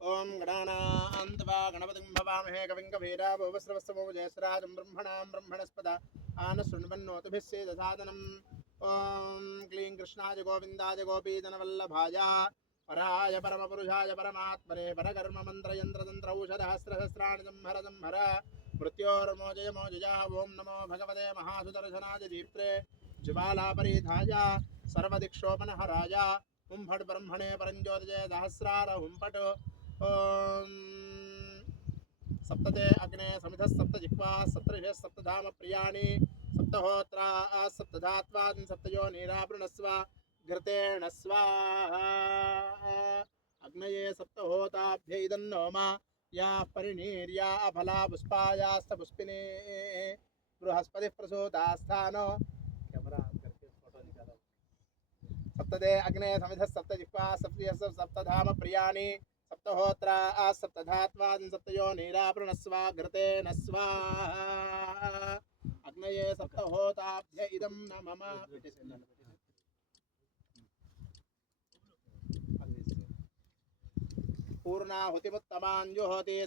ओम गणानान्त्वा गणपतिं भवामहे कविं कवीरावस्रवस्तमो जयसराजं ब्रह्मणां ब्रह्मणस्पदा आनशृण्वन्नोतिभिस्सेदसादनम् ओम क्लीं कृष्णाय गोविन्दाय गोपीजनवल्लभाय पराय परमपुरुषाय परमात्मने परकर्ममन्त्रयन्त्रतन्त्र औषधहस्रहस्राणि संहर मृत्योर्मोजय मोजया ओं नमो भगवते महासुदर्शनाय दीप्त्रे ज्वालापरिधाय सर्वदिक्षोपनहराय हुं फट् ब्रह्मणे परञ्ज्योतिजय सहस्रार हुं फट् ओम सप्तते अग्ने समिधः सप्त जिह्वा सप्तऋषः सप्तधाम प्रियाणि सप्तहोत्रा सप्तधात्वान् सप्तयो नीरावृणस्व घृतेन स्वाहा अग्नये सप्तहोताभ्य इदन्नोमा या परिणीर्या अफला पुष्पायास्त पुष्पिने बृहस्पतिः प्रसूतास्थानो कैमरा करके फोटो निकालो सप्तदे अग्ने समिधः सप्त जिह्वा सप्तयः सप्तधाम प्रियाणि सप्तहोत्रा सप्तधात्वान् सप्तयो नीरावृणस्व घृतेन स्वाहा अग्नये सप्तहोताभ्य इदं न मम पूर्णाहुतिमुत्तमान् जुहोति